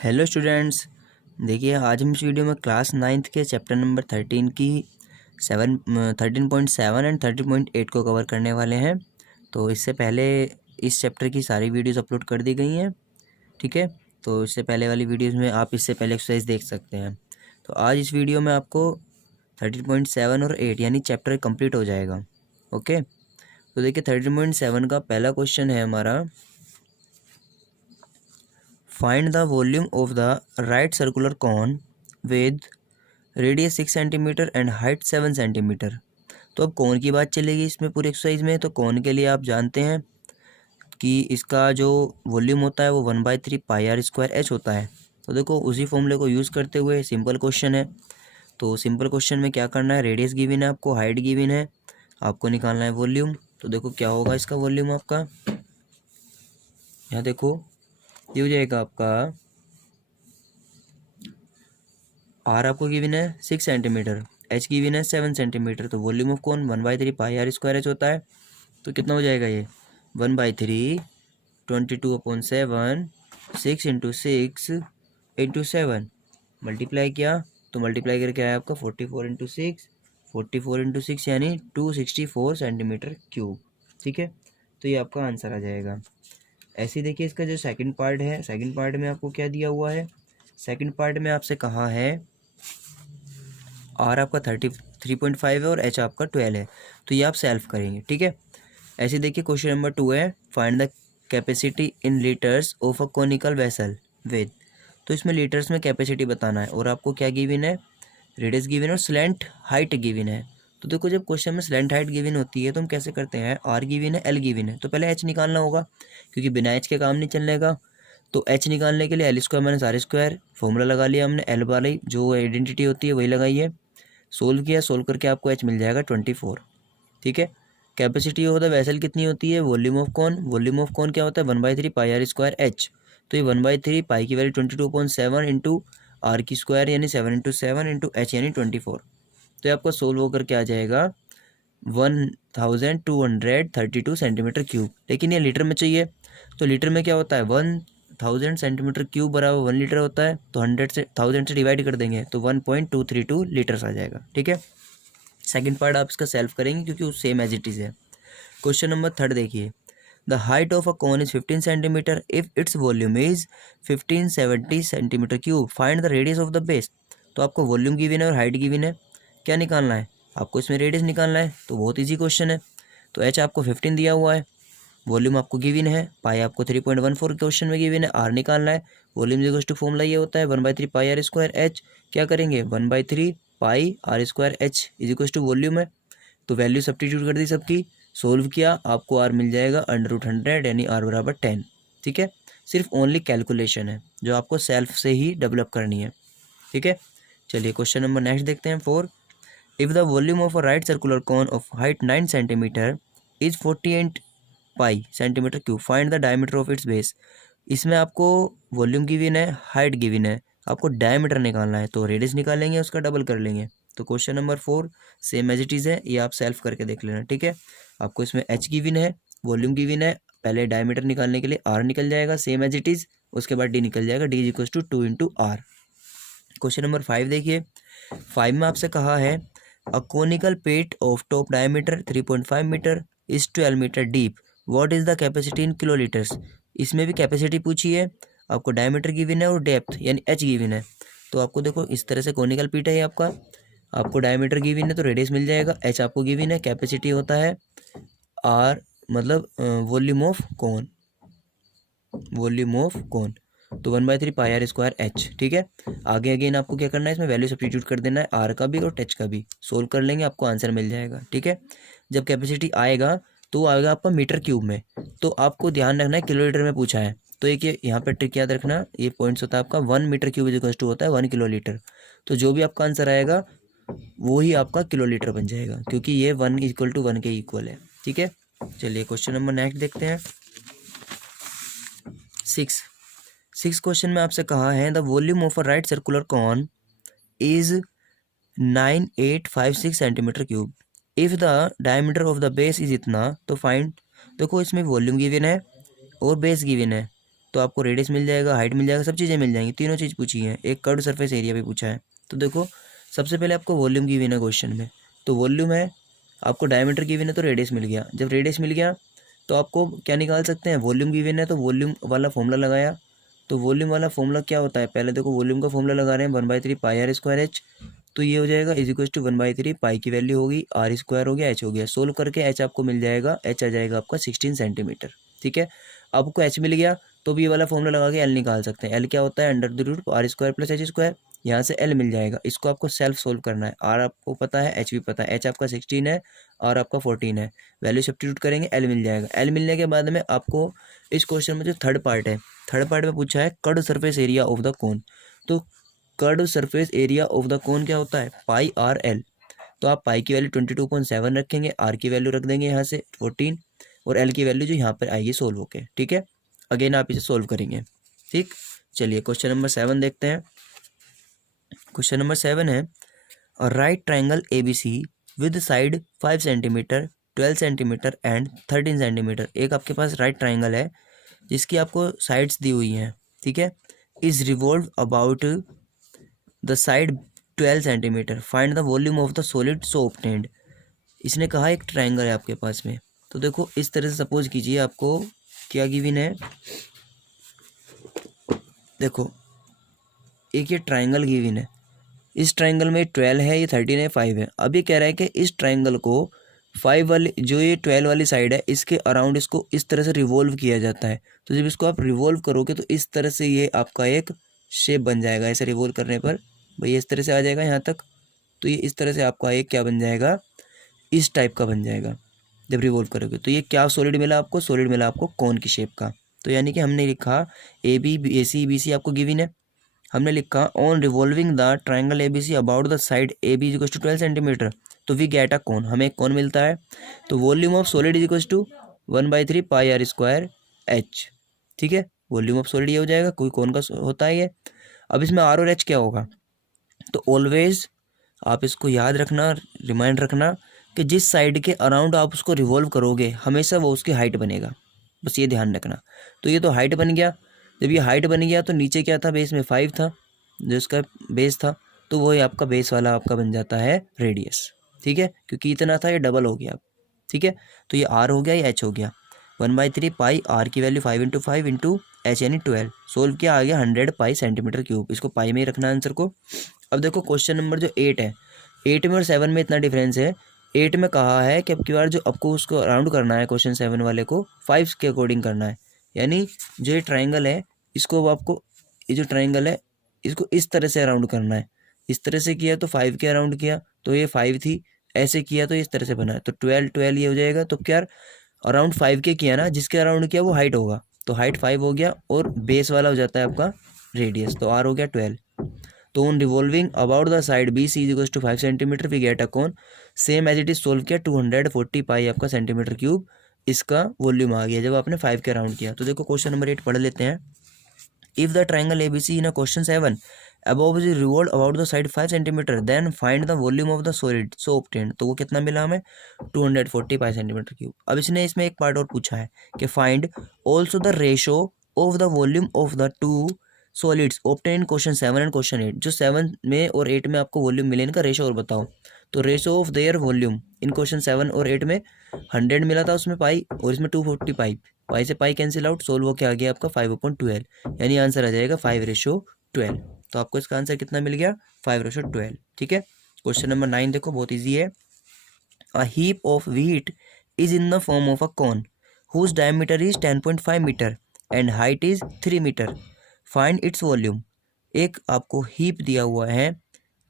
Hello students. देखिए आज हम इस वीडियो में क्लास 9th के चैप्टर नंबर 13 की 13.7 एंड 13.8 को कवर करने वाले हैं। तो इससे पहले इस चैप्टर की सारी वीडियोस अपलोड कर दी गई हैं, ठीक है। तो इससे पहले वाली वीडियोस में आप इससे पहले एक्सरसाइज देख सकते हैं। तो आज इस वीडियो में आपको 13.7 और 8 यानी चैप्टर कंप्लीट हो जाएगा। ओके, तो देखिए 13.7 का पहला क्वेश्चन है हमारा, find the volume of the right circular cone with radius 6 centimetre and height 7 centimetre. तो अब कॉन की बात चलेगी इसमें पूरी एक्सरसाइज में। तो कॉन के लिए आप जानते हैं कि इसका जो वॉल्यूम होता है वो 1/3 पाई आर स्क्वायर एच होता है। तो देखो उसी फॉर्मूले को यूज़ करते हुए सिंपल क्वेश्चन है। तो सिंपल क्वेश्चन में क्या करना है, रेडियस गिवन है आपको, हाइट गिवन है, आपको निकालना है वॉल्यूम। तो देखो क्या होगा इसका वॉल्यूम आपका, यहाँ देखो ये हो जाएगा आपका आर आपको गिवन है 6 सेंटीमीटर, एच गिवन है 7 सेंटीमीटर। तो वॉल्यूम ऑफ कौन 1/3 पाई आर स्क्वायर एच होता है। तो कितना हो जाएगा ये 1/3 22/7 6 इंटू 6 इंटू 7 मल्टीप्लाई किया तो मल्टीप्लाई करके आया आपका 44 इंटू 6 44 इंटू 6 यानी 264 सेंटीमीटर क्यूब, ठीक है। तो ये आपका आंसर आ जाएगा। ऐसे ही देखिए इसका जो सेकंड पार्ट है, सेकंड पार्ट में आपको क्या दिया हुआ है, सेकंड पार्ट में आपसे कहा है आर आपका 33.5 है और एच आपका 12 है। तो ये आप सेल्फ करेंगे, ठीक है। ऐसे देखिए क्वेश्चन नंबर 2 है, find the capacity in litres of a conical vessel with. तो इसमें लीटर्स में कैपेसिटी बताना है और आपको क्या गिवन है, रेडियस गिवन है और स्लैंट हाइट गिवन है। तो देखो जब क्वेश्चन में स्लैंट हाइट गिवन होती है तो हम कैसे करते हैं, आर गिवन है, एल गिवन है, तो पहले एच निकालना होगा क्योंकि बिना एच के काम नहीं चलेगा। तो एच निकालने के लिए L square minus R square formula लगा लिया हमने, एल वाली जो आइडेंटिटी होती है वही लगाई है, सोल्व किया, सोल्व करके आपको एच मिल जाएगा 24, ठीक है। कैपेसिटी ऑफ द वेसल कितनी होती है, volume of cone, volume of cone क्या होता है 1/3 पाई आर स्क्वायर एच। तो ये 1/3 पाई की वैल्यू 22.7 इंटू आर की स्क्वायर यानी 7 इंटू 7 इंटू एच यानी 24। तो ये आपका सोल्व होकर के आ जाएगा 1232 सेंटीमीटर क्यूब। लेकिन ये लीटर में चाहिए, तो लीटर में क्या होता है 1000 सेंटीमीटर क्यूब बराबर 1 लीटर होता है। तो 1000 से डिवाइड कर देंगे तो 1.232 लीटर्स आ जाएगा, ठीक है। सेकंड पार्ट आप इसका सेल्फ करेंगे क्योंकि वो सेम एज इट इज़ है। क्वेश्चन नंबर 3 देखिए, the height of a cone is 15 centimetre if its volume is 1570 centimetre cube, find the radius of the base. तो आपको वॉल्यूम गिवन है और हाइट गिवन है, क्या निकालना है आपको, इसमें रेडियस निकालना है। तो बहुत ईजी क्वेश्चन है। तो एच आपको 15 दिया हुआ है, वॉल्यूम आपको गिवन है, पाई आपको 3.14 क्वेश्चन में गिवन है, आर निकालना है। वॉल्यूम इक्वल्स टू फॉर्मूला ये होता है 1/3 पाई आर स्क्वायर एच। क्या करेंगे 1/3 pi R square H is equals to volume है। तो वैल्यू सब्स्टिट्यूट कर दी सबकी, सोल्व किया, आपको आर मिल जाएगा √100 यानी आर बराबर 10, ठीक है। सिर्फ ओनली कैलकुलेशन है जो आपको सेल्फ से ही डेवलप करनी है, ठीक है। चलिए क्वेश्चन नंबर नेक्स्ट देखते हैं 4। If the volume of a right circular cone of height 9 centimetre is 48 pi centimetre cube, find the diameter of its base. इसमें आपको वॉल्यूम गिवन है, हाइट गिवन है, आपको डायमीटर निकालना है। तो रेडियस निकालेंगे, उसका डबल कर लेंगे। तो question number 4 same as it is है, ये आप सेल्फ करके देख लेना, ठीक है। आपको इसमें एच गिवन है, वॉल्यूम गिवन है, पहले डायमीटर निकालने के लिए आर निकल जाएगा सेम एज इट इज़, उसके बाद डी निकल जाएगा, D is equal to 2 into R. Question number 5 देखिए, 5 में आपसे कहा है a conical pit of top diameter 3.5 metre is 12 metre deep, what is the capacity in kilolitres. इसमें भी कैपेसिटी पूछी है, आपको डायमीटर गिवन है और डेप्थ यानी एच गिवन है। तो आपको देखो इस तरह से कोनिकल पेट है ये आपका, आपको डायमीटर गिवन है तो रेडियस मिल जाएगा, एच आपको गिवन है, कैपेसिटी होता है आर मतलब वॉल्यूम ऑफ कौन, वॉल्यूम ऑफ कौन, तो 1/3 पाई आर स्क्वायर एच, ठीक है। आगे अगेन आपको क्या करना है, इसमें वैल्यू सब्स्टिट्यूट कर देना है, आर का भी और एच का भी, सोल्व कर लेंगे आपको आंसर मिल जाएगा, ठीक है। जब कैपेसिटी आएगा तो आएगा आपका मीटर क्यूब में, तो आपको ध्यान रखना है किलोलीटर में पूछा है। तो एक ये यहाँ पर ट्रिक याद रखना, ये पॉइंट्स होता है आपका 1 metre cube is equal to होता है 1 किलोलीटर। तो जो भी आपका आंसर आएगा वो ही आपका किलोलीटर बन जाएगा क्योंकि ये 1 इक्वल टू 1 के इक्वल है, ठीक है। चलिए क्वेश्चन नंबर नेक्स्ट देखते हैं 6 क्वेश्चन में आपसे कहा है the volume of a right circular cone is 9856 centimetre cube if the diameter of the base is इतना, तो फाइंड। देखो इसमें वॉल्यूम गिवन है और बेस गिवन है, तो आपको रेडियस मिल जाएगा, हाइट मिल जाएगा, सब चीज़ें मिल जाएंगी। तीनों चीज़ पूछी हैं, एक कर्व्ड सरफेस एरिया भी पूछा है। तो देखो सबसे पहले आपको वॉल्यूम गिवन है क्वेश्चन में, तो वॉल्यूम है, आपको डायमीटर गिवन है तो रेडियस मिल गया। जब रेडियस मिल गया तो आपको क्या निकाल सकते हैं, वॉल्यूम गिवन है तो वॉल्यूम वाला फॉर्मूला लगाया। तो वॉल्यूम वाला फॉर्मूला क्या होता है, पहले देखो वॉल्यूम का फॉर्मूला लगा रहे हैं 1/3 पाई आर स्क्वायर एच, तो ये हो जाएगा इज इक्वल टू 1/3 पाई की वैल्यू होगी, आर स्क्वायर हो गया, एच हो गया। सोल्व करके एच आपको मिल जाएगा, एच आ जाएगा आपका 16 सेंटीमीटर। ठीक है, आपको एच मिल गया तो भी ये वाला फॉर्मूला लगा के एल निकाल सकते हैं। एल क्या होता है, under the root R square plus H square, यहाँ से एल मिल जाएगा। इसको आपको सेल्फ सोल्व करना है, आर आपको पता है, एच भी पता है, एच आपका 16 है, आर आपका 14 है, वैल्यू सब्स्टिट्यूट करेंगे, एल मिल जाएगा। एल मिलने के बाद में आपको इस क्वेश्चन में जो थर्ड पार्ट है, थर्ड पार्ट में पूछा है curved surface area of the cone. तो curved surface area of the cone क्या होता है, पाई आर एल। तो आप पाई की वैल्यू 22.7 रखेंगे, आर की वैल्यू रख देंगे यहाँ से 14, और एल की वैल्यू जो यहाँ पर आएगी सोल्व होके। ठीक है, अगेन आप इसे सोल्व करेंगे। ठीक, चलिए क्वेश्चन नंबर 7 देखते हैं। क्वेश्चन नंबर 7 है, right triangle A B C with side 5 centimetre 12 centimetre and 13 centimetre. एक आपके पास राइट ट्राइंगल है जिसकी आपको साइड्स दी हुई हैं, ठीक है, is revolve about the side 12 centimetre, find the volume of the solid so obtained. इसने कहा एक ट्राइंगल है आपके पास में, तो देखो इस तरह से सपोज कीजिए आपको क्या गिवन है, देखो एक ये ट्राइंगल गिवन है, इस ट्राइंगल में 12 है, ये 13 है, 5 है। अब ये कह रहा है कि इस ट्राइंगल को 5 वाली जो ये 12 वाली साइड है इसके अराउंड इसको इस तरह से रिवॉल्व किया जाता है। तो जब इसको आप रिवॉल्व करोगे तो इस तरह से ये आपका एक शेप बन जाएगा। ऐसे रिवॉल्व करने पर भाई इस तरह से आ जाएगा यहाँ तक, तो ये इस तरह से आपका एक क्या बन जाएगा, इस टाइप का बन जाएगा जब रिवॉल्व करोगे। तो ये क्या सॉलिड मिला आपको, सॉलिड मिला आपको कोन की शेप का। तो यानी कि हमने लिखा ए बी सी आपको गिवन है, हमने लिखा on revolving the triangle A B C about the side A B is to 12 centimetre, तो वी गेट अ कोन, हमें एक कोन मिलता है। तो volume of solid is equal to 1/3 pi R square H. ठीक है, वॉल्यूम ऑफ सॉलिड ये हो जाएगा, कोई कोन का होता है ये। अब इसमें आर और एच क्या होगा, तो ऑलवेज आप इसको याद रखना, रिमाइंड रखना कि जिस साइड के अराउंड आप उसको रिवॉल्व करोगे हमेशा वो उसकी हाइट बनेगा, बस ये ध्यान रखना। तो ये तो हाइट बन गया, जब ये हाइट बन गया तो नीचे क्या था, बेस में 5 था जो इसका बेस था, तो वही आपका बेस वाला आपका बन जाता है रेडियस। ठीक है, क्योंकि इतना था ये डबल हो गया। ठीक है, तो ये आर हो गया, ये एच हो गया। 1/3 पाई आर की वैल्यू 5 इंटू एच यानी 12, सोल्व किया आ गया 100 पाई सेंटीमीटर क्यूब। इसको पाई में ही रखना आंसर को। अब देखो क्वेश्चन नंबर जो 8 है, 8 में और 7 में इतना डिफरेंस है। 8 में कहा है कि अब की बार जो आपको उसको राउंड करना है, क्वेश्चन 7 वाले को 5 के अकॉर्डिंग करना है। यानी जो ये ट्राइंगल है इसको आपको, ये जो ट्राइंगल है इसको इस तरह से अराउंड करना है। इस तरह से किया तो 5 के अराउंड किया तो ये 5 थी, ऐसे किया तो इस तरह से बना है, तो 12 ये हो जाएगा। तो क्या अराउंड 5 के किया ना, जिसके अराउंड किया वो हाइट होगा, तो हाइट 5 हो गया और बेस वाला हो जाता है आपका रेडियस, तो आर हो गया 12। तो on revolving about the side B C is to 5 centimetre we get a cone, same as it is solve किया 240 पाई आपका सेंटीमीटर क्यूब, इसका वॉल्यूम आ गया जब आपने 5 के अराउंड किया। तो देखो क्वेश्चन नंबर 8 पढ़ लेते हैं। If the triangle ABC in a question 7 above is revolved about the side 5 centimeter then find the volume of the solid so obtained, तो वो कितना मिला हमें 240 पाई सेंटीमीटर क्यूब। अब इसने इसमें एक पार्ट और पूछा है कि find also the ratio of the volume of the two solids obtain question 7 and question 8। जो 7 में और 8 में आपको वॉल्यूम मिले इनका रेशो और बताओ। तो ratio of their volume in question 7 और 8 में 100 मिला था उसमें पाई, और इसमें 240 पाई, पाई से पाई कैंसिल आउट, सोल्व होकर आ गया आपका 5/12, यानी आंसर आ जाएगा 5:12। तो आपको इसका आंसर कितना मिल गया 5:12। ठीक है, क्वेश्चन नंबर 9 देखो, बहुत ईजी है। A heap of wheat is in the form of a cone whose diameter is 10.5 metre and height is 3 metre, find its volume. एक आपको हीप दिया हुआ है,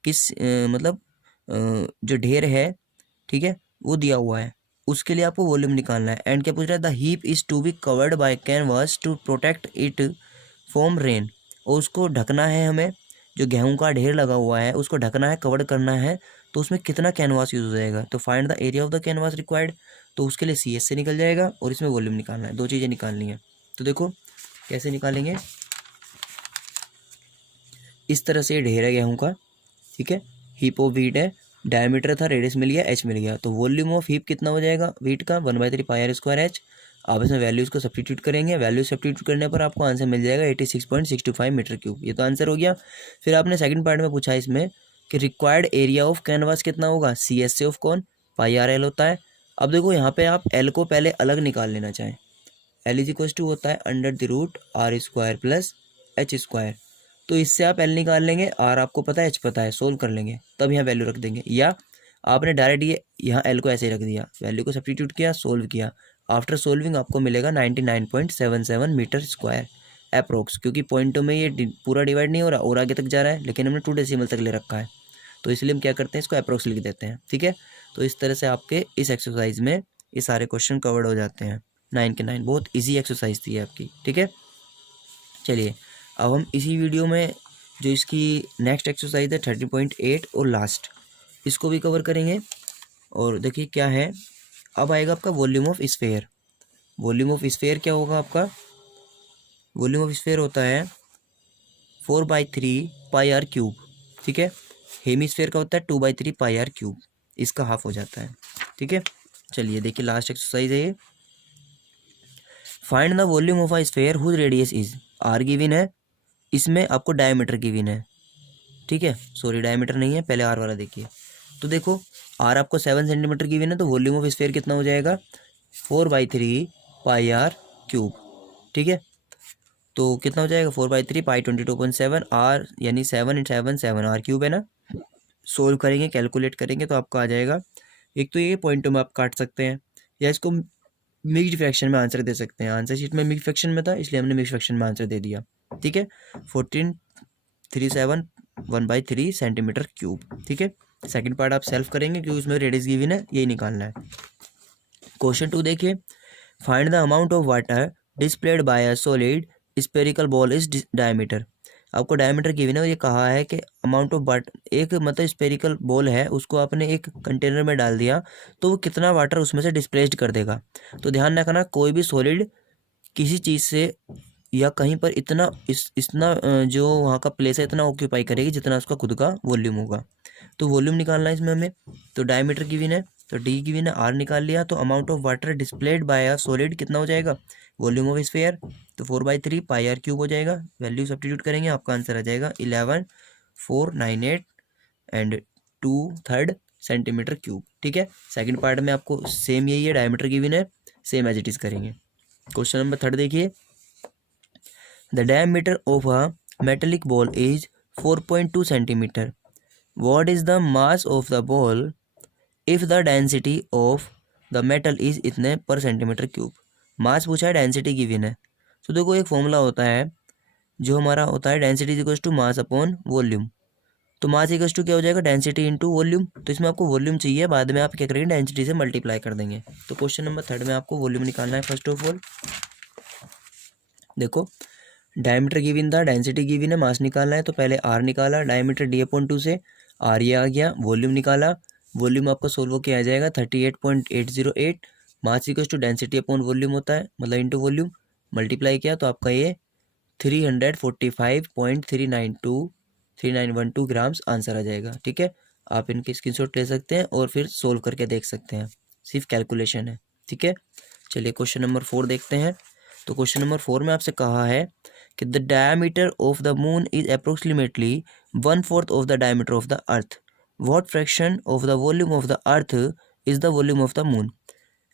किस मतलब जो ढेर है, ठीक है, वो दिया हुआ है, उसके लिए आपको वॉल्यूम निकालना है। एंड क्या पूछ रहा है, the heap is to be covered by canvas to protect it from rain, और उसको ढकना है हमें, जो गेहूं का ढेर लगा हुआ है उसको ढकना है, कवर करना है, तो उसमें कितना कैनवास यूज हो जाएगा। तो find the area of the canvas required, तो उसके लिए CS से निकल जाएगा और इसमें वॉल्यूम निकालना है, दो चीज़ें निकालनी है। तो देखो कैसे निकालेंगे, इस तरह से ढेर है गेहूं का, ठीक है, हीप ऑफ व्हीट है, डायमीटर था, रेडियस मिल गया, एच मिल गया, तो वॉल्यूम ऑफ हीप कितना हो जाएगा व्हीट का 1/3 पाई आर स्क्वायर एच। आप इसमें वैल्यूज़ को सब्स्टिट्यूट करेंगे, वैल्यू सब्स्टिट्यूट करने पर आपको आंसर मिल जाएगा 86.65 मीटर क्यूब। ये तो आंसर हो गया। फिर आपने सेकंड पार्ट में पूछा इसमें कि रिक्वायर्ड एरिया ऑफ कैनवास कितना होगा, CSA ऑफ कौन, पाई आर एल होता है। अब देखो यहाँ पे आप एल को पहले अलग निकाल लेना चाहें, एल इज इक्वल टू होता है under the root R square plus H square. तो इससे आप एल निकाल लेंगे, आर आपको पता है, एच पता है, सोल्व कर लेंगे, तब यहाँ वैल्यू रख देंगे। या आपने डायरेक्ट ये यहाँ एल को ऐसे ही रख दिया, वैल्यू को सब्स्टिट्यूट किया, सोल्व किया। आफ्टर सोल्विंग आपको मिलेगा 99.77 मीटर स्क्वायर अप्रोक्स, क्योंकि पॉइंटों में ये पूरा डिवाइड नहीं हो रहा और आगे तक जा रहा है, लेकिन हमने 2 डेसिमल तक ले रखा है, तो इसलिए हम क्या करते हैं, इसको अप्रोक्स लिख देते हैं। ठीक है, तो इस तरह से आपके इस एक्सरसाइज में ये सारे क्वेश्चन कवर्ड हो जाते हैं। 9 के 9 बहुत इजी एक्सरसाइज थी आपकी। ठीक है, चलिए अब हम इसी वीडियो में जो इसकी नेक्स्ट एक्सरसाइज है 30.8 और लास्ट, इसको भी कवर करेंगे। और देखिए क्या है, अब आएगा आपका volume of sphere. Volume of sphere क्या होगा आपका, वॉल्यूम ऑफ स्फेयर होता है 4/3 पाई आर क्यूब। ठीक है, हेमीस्फेयर का होता है 2/3 पाई आर क्यूब, इसका हाफ हो जाता है। ठीक है, चलिए देखिए लास्ट एक्सरसाइज है ये। Find the volume of a sphere whose radius is, R given है, इसमें आपको डायमीटर गिवन है। ठीक है, सॉरी डायमीटर नहीं है, पहले आर वाला देखिए। तो देखो आर आपको 7 सेंटीमीटर गिवन है, तो वॉल्यूम ऑफ स्फेयर कितना हो जाएगा 4/3 पाई आर क्यूब। ठीक है, तो कितना हो जाएगा 4/3 पाई 22.7 आर, यानी 7 × 7 7 आर क्यूब है ना। सोल्व करेंगे, कैलकुलेट करेंगे तो आपको आ जाएगा। एक तो ये पॉइंटों में आप काट सकते हैं, या इसको मिक्स्ड फ्रैक्शन में आंसर दे सकते हैं। आंसर शीट में मिक्स फ्रैक्शन में था, इसलिए हमने मिक्स फ्रैक्शन में आंसर दे दिया। ठीक है, 1437 1/3 सेंटीमीटर क्यूब। ठीक है, सेकंड पार्ट आप सेल्फ करेंगे क्योंकि उसमें रेडियस गिवन है, यही निकालना है। क्वेश्चन 2 देखिए, find the amount of water displayed bye a solid spherical ball is diameter. आपको डायमीटर गिवन है, ये कहा है कि अमाउंट ऑफ वाटर, एक मतलब स्फेरिकल बॉल है, उसको आपने एक कंटेनर में डाल दिया तो वो कितना वाटर उसमें से डिस्प्लेस्ड कर देगा। तो ध्यान रखना, कोई भी सॉलिड किसी चीज़ से या कहीं पर इतना इतना जो वहाँ का प्लेस है इतना ऑक्यूपाई करेगी जितना उसका खुद का वॉल्यूम होगा। तो वॉल्यूम निकालना है इसमें हमें, तो डायमीटर गिवन है, तो डी गिवन है, आर निकाल लिया, तो amount of water displayed bye a solid कितना हो जाएगा, वॉल्यूम ऑफ स्फेयर, तो 4/3 पाई आर क्यूब हो जाएगा। वैल्यू सब्स्टिट्यूट करेंगे, आपका आंसर आ जाएगा 11498 एंड 2/3 सेंटीमीटर क्यूब। ठीक है, सेकंड पार्ट में आपको सेम यही है, डायमीटर गिवन है, सेम एज इट इज़ करेंगे। क्वेश्चन नंबर 3 देखिए, the diameter of a metallic ball is 4.2 centimetre. What is the mass of the ball if the density of the metal is इतने पर centimetre cube. मास पूछा है, density given है। तो देखो एक फॉर्मूला होता है जो हमारा होता है density is equal to mass upon volume. तो मास इक्वल टू क्या हो जाएगा, डेंसिटी इंटू वॉल्यूम। तो इसमें आपको वॉल्यूम चाहिए, बाद में आप क्या करेंगे, डेंसिटी से मल्टीप्लाई कर देंगे। तो क्वेश्चन नंबर 3 में आपको वॉल्यूम निकालना है। फर्स्ट ऑफ ऑल देखो डायमीटर गिवन था, डेंसिटी गिवन है, मास निकालना है, तो पहले आर निकाला, डायमीटर d/2 से आर ये आ गया, वॉल्यूम निकाला, वॉल्यूम आपका सोल्व होकर आ जाएगा 38.808। Mass equal to density upon volume होता है, मतलब इंटू वॉल्यूम, मल्टीप्लाई किया तो आपका ये 345.392 ग्राम्स आंसर आ जाएगा। ठीक है, आप इनके स्क्रीनशॉट ले सकते हैं और फिर सोल्व करके देख सकते हैं, सिर्फ कैलकुलेशन है। ठीक है, चलिए क्वेश्चन नंबर 4 देखते हैं। तो क्वेश्चन नंबर 4 में आपसे कहा है कि the diameter of the moon is approximately 1/4 of the diameter of the earth. What fraction of the volume of the earth is the volume of the moon.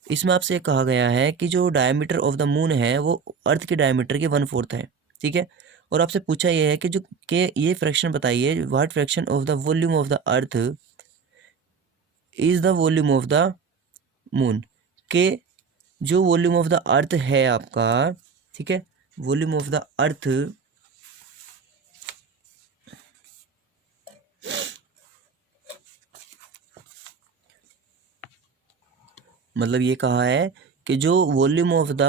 इसमें आपसे कहा गया है कि जो डायमीटर ऑफ द मून है वो अर्थ के डायमीटर के 1/4 है। ठीक है, और आपसे पूछा यह है कि जो के ये फ्रैक्शन बताइए, what fraction of the volume of the earth is the volume of the moon, के जो वॉल्यूम ऑफ द अर्थ है आपका, ठीक है, वॉल्यूम ऑफ द अर्थ मतलब ये कहा है कि जो वॉल्यूम ऑफ द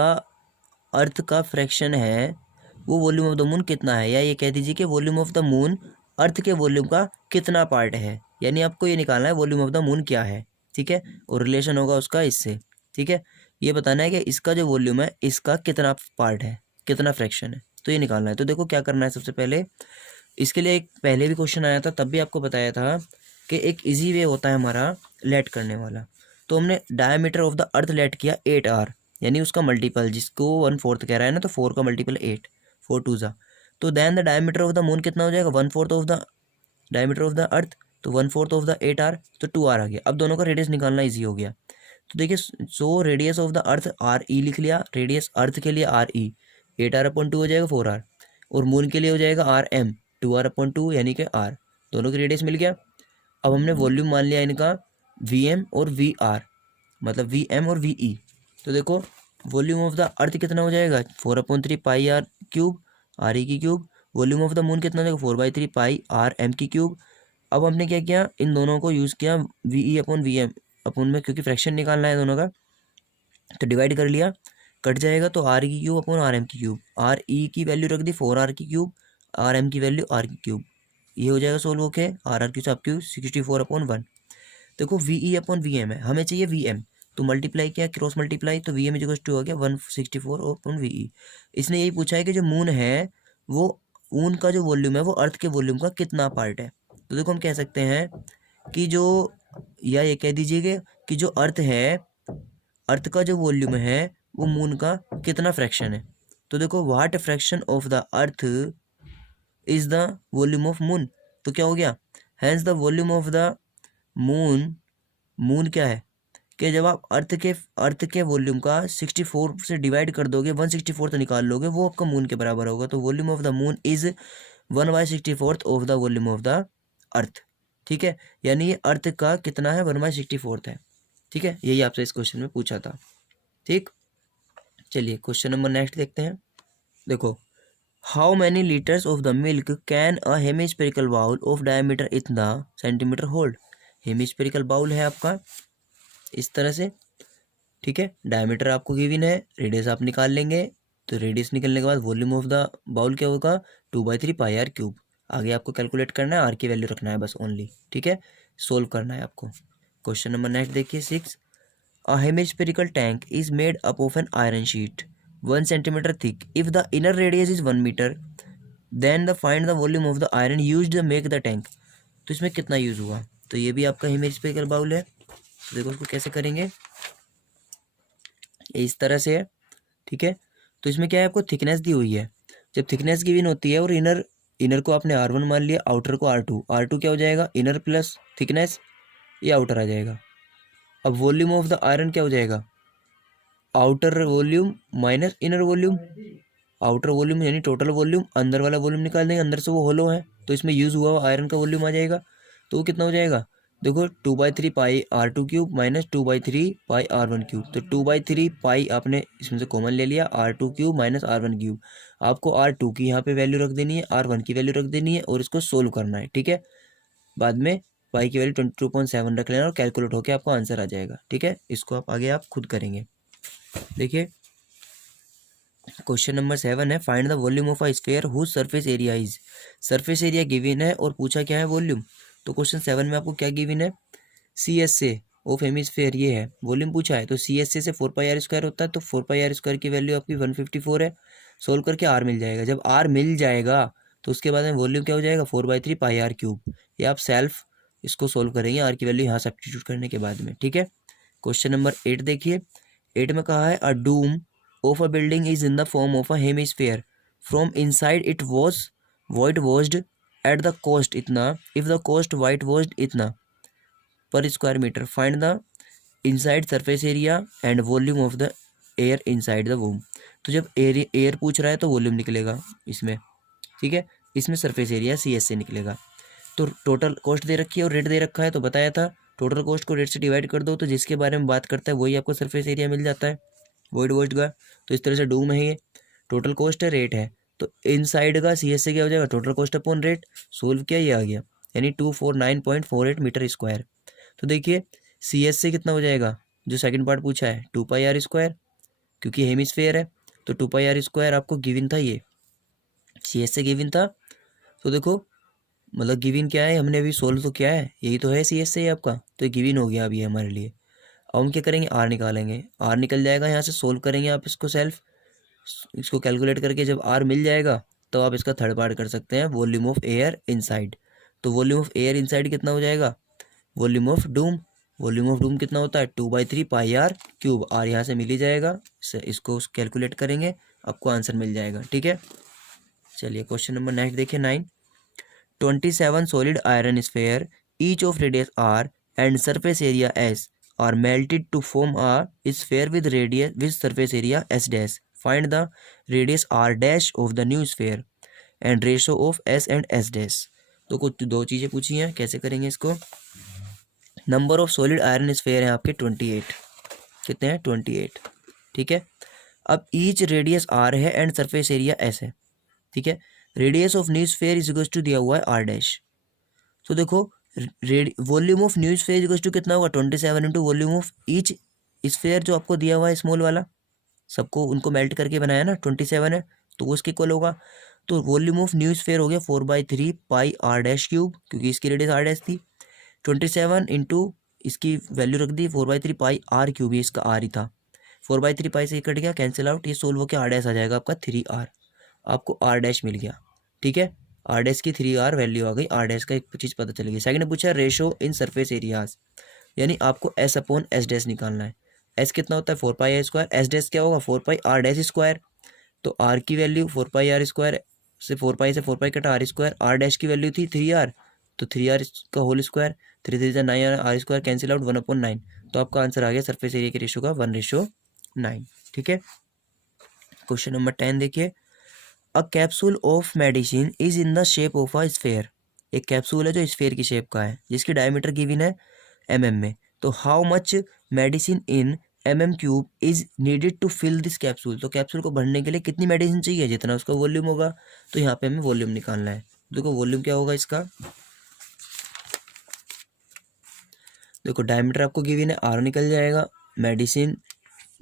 अर्थ का फ्रैक्शन है वो वॉल्यूम ऑफ द मून कितना है, या ये कह दीजिए कि volume of the moon earth के वॉल्यूम का कितना पार्ट है, यानी आपको ये निकालना है वॉल्यूम ऑफ द मून क्या है। ठीक है, और रिलेशन होगा उसका इससे। ठीक है, ये बताना है कि इसका जो वॉल्यूम है इसका कितना पार्ट है, कितना फ्रैक्शन है, तो ये निकालना है। तो देखो क्या करना है, सबसे पहले इसके लिए एक पहले भी क्वेश्चन आया था, तब भी आपको बताया था कि एक इजी वे होता है हमारा लेट करने वाला। तो हमने diameter of the earth let किया 8r, यानी उसका मल्टीपल, जिसको 1/4 कह रहा है ना, तो 4 का मल्टीपल 8, 4 2 ज़ा। तो then the diameter of the moon कितना हो जाएगा, 1/4 of the diameter of the earth, तो 1/4 ऑफ द 8 आर, तो 2 आर आ गया। अब दोनों का रेडियस निकालना ईजी हो गया। तो देखिए, so radius of the earth R E लिख लिया, रेडियस अर्थ के लिए आर ई 8r/2 हो जाएगा 4r, और मून के लिए हो जाएगा आर एम 2r/2 यानी कि आर, दोनों की रेडियस मिल गया। अब हमने वॉल्यूम मान लिया इनका वी एम और वी आर, मतलब वी एम और वी ई। तो देखो वॉल्यूम ऑफ द अर्थ कितना हो जाएगा 4/3 pi R cube R E की cube, volume of the moon कितना हो जाएगा 4/3 पाई आर एम की क्यूब। अब हमने क्या किया, इन दोनों को यूज़ किया V E upon V M upon में, क्योंकि फ्रैक्शन निकालना है दोनों का, तो डिवाइड कर लिया, कट जाएगा तो आर की क्यूब अपॉन आर एम की क्यूब, आर ई की वैल्यू रख दी 4r की क्यूब, आर एम की वैल्यू आर की क्यूब, ये हो जाएगा सोल्व होके आर की सब क्यूब 64/1। देखो V E upon V M है, हमें चाहिए वी एम, तो मल्टीप्लाई किया क्रॉस मल्टीप्लाई, तो वी एम इक्वल टू हो गया 164/वी ई। इसने यही पूछा है कि जो मून है वो मून का जो वॉल्यूम है वो अर्थ के वॉल्यूम का कितना पार्ट है। तो देखो हम कह सकते हैं कि जो, या ये कह दीजिएगा कि जो अर्थ है, अर्थ का जो वॉल्यूम है वो मून का कितना फ्रैक्शन है। तो देखो what fraction of the earth is the volume of moon, तो क्या हो गया, hence the volume of the moon, moon क्या है कि जब आप अर्थ के वॉल्यूम का 64 से डिवाइड कर दोगे, 1/64 तो निकाल लोगे, वो आपका मून के बराबर होगा। तो volume of the moon is 1/64 of the volume of the अर्थ। ठीक है, यानी ये अर्थ का कितना है 1/64 है। ठीक है, यही आपसे इस क्वेश्चन में पूछा था। ठीक, चलिए क्वेश्चन नंबर नेक्स्ट देखते हैं। देखो, how many litres of the milk can a hemispherical bowl of diameter इतना सेंटीमीटर होल्ड। हेमिस्फेरिकल बाउल है आपका इस तरह से, ठीक है, डायमीटर आपको गिवन है, रेडियस आप निकाल लेंगे, तो रेडियस निकलने के बाद वॉल्यूम ऑफ द बाउल क्या होगा 2/3 पाई आर क्यूब। आगे आपको कैलकुलेट करना है, आर की वैल्यू रखना है बस ओनली। ठीक है, सोल्व करना है आपको। क्वेश्चन नंबर नेक्स्ट देखिए 6, A hemispherical tank is made up of an iron sheet 1 centimeter thick. If the inner radius is 1 meter, then find the volume of the iron used to make the tank. तो इसमें कितना use हुआ, तो ये भी आपका hemispherical bowl है। तो देखो उसको कैसे करेंगे, इस तरह से है। ठीक है, तो इसमें क्या है, आपको थिकनेस दी हुई है। जब थिकनेस गिवन होती है और इनर को आपने R1 मान लिया, आउटर को R2, R2 क्या हो जाएगा इनर प्लस थिकनेस, ये आउटर आ जाएगा। अब वॉल्यूम ऑफ द आयरन क्या हो जाएगा, outer volume minus inner volume, outer volume यानी टोटल वॉल्यूम, अंदर वाला वॉल्यूम निकाल देंगे, अंदर से वो होलो है तो इसमें यूज़ हुआ आयरन का वॉल्यूम आ जाएगा। तो वो कितना हो जाएगा, देखो 2/3 पाई R2 क्यूब माइनस 2/3 पाई R1 क्यूब, तो 2/3 पाई आपने इसमें से कॉमन ले लिया, R2 cube minus R1 cube. आपको R2 की यहाँ पे वैल्यू रख देनी है, R1 की वैल्यू रख देनी है और इसको सोल्व करना है। ठीक है, बाद में पाई की वैल्यू 22.7 रख लेना और कैलकुलेट होकर आपको आंसर आ जाएगा। ठीक है, इसको आप आगे आप खुद करेंगे। देखिए क्वेश्चन नंबर 7 है, find the volume of a sphere whose surface area is. Surface area given है और पूछा क्या है वॉल्यूम। तो क्वेश्चन 7 में आपको क्या गिवन है, C S A of hemisphere ये है, वॉल्यूम पूछा है, तो सी एस ए से 4πr² होता है, तो 4πr² की वैल्यू आपकी 154 है। सोल्व करके आर मिल जाएगा, जब आर मिल जाएगा तो उसके बाद में वॉल्यूम क्या हो जाएगा 4/3 पाई आर क्यूब। ये आप सेल्फ इसको सोल्व करेंगे आर की वैल्यू यहाँ सब्स्टिट्यूट करने के बाद में। ठीक है, क्वेश्चन नंबर 8 देखिए, 8 में कहा है अ Doom of a building is in the form of a hemisphere. From inside it was whitewashed at the cost इतना, if the cost whitewashed इतना per square meter. Find the inside surface area and volume of the air inside the womb. तो जब air पूछ रहा है तो volume निकलेगा इसमें। ठीक है, इसमें सरफेस एरिया सी एस से निकलेगा। तो टोटल कॉस्ट दे रखी है और रेट दे रखा है, तो बताया था टोटल कॉस्ट को रेट से डिवाइड कर दो तो जिसके बारे में बात करता है वही आपको सरफेस एरिया मिल जाता है, वॉइड वॉइड का। तो इस तरह से डूम है, ये टोटल कॉस्ट है, रेट है, तो इनसाइड का सी एस से क्या हो जाएगा total cost upon rate. Solve किया, ये आ गया, यानी 249.48 मीटर स्क्वायर। तो देखिए सी एस से कितना हो जाएगा, जो सेकंड पार्ट पूछा है 2πr², क्योंकि हेमिस्फीयर है तो 2πr² आपको गिवन था, ये सी एस से गिवन था। तो देखो मतलब गिवन क्या है, हमने अभी सोल्व तो किया है, यही तो है सी एस से आपका, तो ये गिवन हो गया अभी हमारे लिए। अब हम क्या करेंगे, आर निकालेंगे, आर निकल जाएगा यहाँ से, सोल्व करेंगे आप इसको सेल्फ, इसको कैलकुलेट करके जब आर मिल जाएगा तो आप इसका थर्ड पार्ट कर सकते हैं, वॉल्यूम ऑफ एयर इनसाइड। तो वॉल्यूम ऑफ एयर इनसाइड कितना हो जाएगा, volume of doom volume of room कितना होता है 2/3 पाई आर क्यूब, आर यहाँ से मिल ही जाएगा, इसको कैलकुलेट करेंगे आपको आंसर मिल जाएगा। ठीक है, चलिए क्वेश्चन नंबर नेक्स्ट देखिए 9। 27 solid iron sphere, each of radius r and surface area s, are melted to form a sphere with radius with surface area s dash. Find the radius r dash of the new sphere and ratio of s and s dash. तो कुछ दो चीज़ें पूछी हैं, कैसे करेंगे इसको। Number of solid iron sphere हैं आपके 28, कितने हैं 28। ठीक है, अब ईच रेडियस आर है एंड सरफेस एरिया एस है। ठीक है, radius of new sphere is equals to दिया हुआ है आर डैश। तो देखो volume of new sphere is equals to कितना होगा 27 into volume of each sphere जो आपको दिया हुआ है स्मॉल वाला, सबको उनको मेल्ट करके बनाया ना 27 है तो वो इसके इक्वल होगा। तो वॉल्यूम ऑफ न्यू स्फेयर हो गया 4/3 पाई आर डैश क्यूब, क्योंकि इसकी रेडियस आर डैश थी। 27 इंटू इसकी वैल्यू रख दी 4/3 पाई आर क्यूब, ये इसका आर ही था। 4/3 पाई से कट गया, कैंसिल आउट, ये सोल्व होकर आर डैश आ जाएगा आपका 3r, आपको आर डैश मिल गया। ठीक है, आर डैश की 3r वैल्यू आ गई, आर डैश का एक चीज़ पता चल गई। सेकंड ने पूछा रेशो इन सरफेस एरियाज, यानी आपको s अपॉन एस डैश निकालना है। s कितना होता है 4πr स्क्वायर, एस डैश क्या होगा 4πr डैश स्क्वायर। तो r की वैल्यू 4πr स्क्वायर से 4π से 4π कटा आर स्क्वायर, आर डैश की वैल्यू थी 3r, तो 3r का whole square, 3 3 9 R square cancel out 1/9। तो आपका आंसर आ गया सरफेस एरिया के रेशो का 1:9। ठीक है, क्वेश्चन नंबर 10 देखिए। A capsule of medicine is in the shape of a sphere, एक कैप्सूल है जो स्फेयर की शेप का है, जिसकी डायमीटर गिवन है mm में। तो how much medicine in mm³ is needed to fill this capsule, तो कैप्सूल को भरने के लिए कितनी मेडिसिन चाहिए, जितना उसका वॉल्यूम होगा। तो यहाँ पे हमें वॉल्यूम निकालना है। देखो वॉल्यूम क्या होगा इसका, देखो डायमीटर आपको गिवन है r निकल जाएगा, मेडिसिन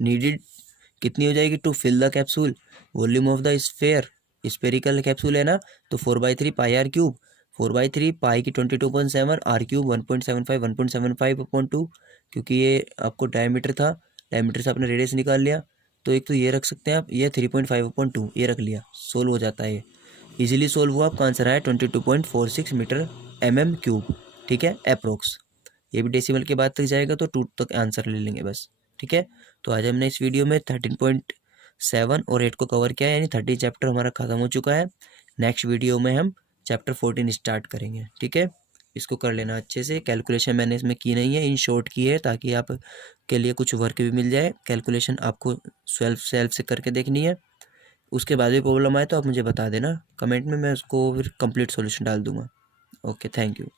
नीडेड कितनी हो जाएगी to fill the capsule, volume of the sphere, spherical capsule है ना, तो 4/3 पाई आर क्यूब, 4/3 पाई की 22.7 आर क्यूब 1.75 क्योंकि ये आपको डायमीटर था, डायमीटर से आपने रेडियस निकाल लिया। तो एक तो ये रख सकते हैं आप, ये 3.5/2 ये रख लिया, सोल्व हो जाता है ये इजीली सोल्व हुआ। आपका आंसर आया 22.46 मीटर mm³। ठीक है, अप्रोक्स, ये भी डेसिमल के बाद तक जाएगा तो 2 तक आंसर ले लेंगे बस। ठीक है, तो आज हमने इस वीडियो में 13.7 और 8 को कवर किया है, यानी 30 चैप्टर हमारा ख़त्म हो चुका है। नेक्स्ट वीडियो में हम चैप्टर 14 स्टार्ट करेंगे। ठीक है, इसको कर लेना अच्छे से। कैलकुलेशन मैंने इसमें की नहीं है, इन शॉर्ट की है, ताकि आप के लिए कुछ वर्क भी मिल जाए। कैलकुलेशन आपको सेल्फ से करके देखनी है, उसके बाद भी प्रॉब्लम आए तो आप मुझे बता देना कमेंट में, मैं उसको फिर कंप्लीट सॉल्यूशन डाल दूँगा। Okay, thank you.